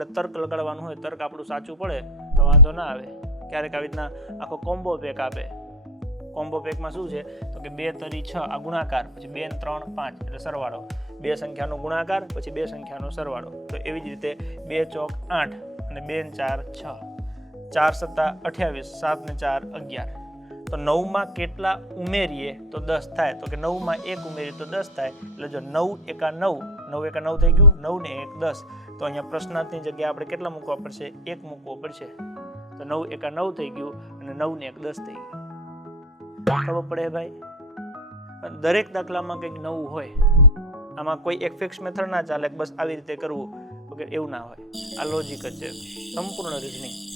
આપણે તર્ક લગાડવાનું હોય, તર્ક આપણું સાચું પડે, તો વાંધો ના આવે. ક્યારેક આવી રીતના આખો કોમ્બો પેક આપે. કોમ્બો પેકમાં શું છે? તો કે બે તરી છ, આ ગુણાકાર, પછી બે ત્રણ, પાંચ, એટલે સરવાળો. બે સંખ્યાનો ગુણાકાર, પછી બે સંખ્યાનો સરવાળો. તો એવી જ રીતે બે ચોક આઠ અને બે ચાર, છ. ચાર સત્તા અઠ્યાવીસ, સાત ને ચાર, અગિયાર. તો નવમાં કેટલા ઉમેરીએ તો દસ થાય. તો કે નવમાં એક ઉમેરીએ તો દસ થાય. એટલે જો નવ એકા નવ નવ એકા નવ થઈ ગયું, નવ ને એક દસ. તો અહીંયા પ્રશ્નાર્થની જગ્યાએ આપણે કેટલા મૂકવા પડશે? એક મૂકવો પડશે. તો નવ એકા નવ થઈ ગયું અને નવ ને એક દસ થઈ ગયું. ખબર પડે ભાઈ? દરેક દાખલામાં કંઈક નવું હોય. આમાં કોઈ એક ફિક્સ મેથડ ના ચાલે બસ આવી રીતે કરવું. વગેરે એવું ના હોય. આ લોજિક જ છે. સંપૂર્ણ રિઝનિંગ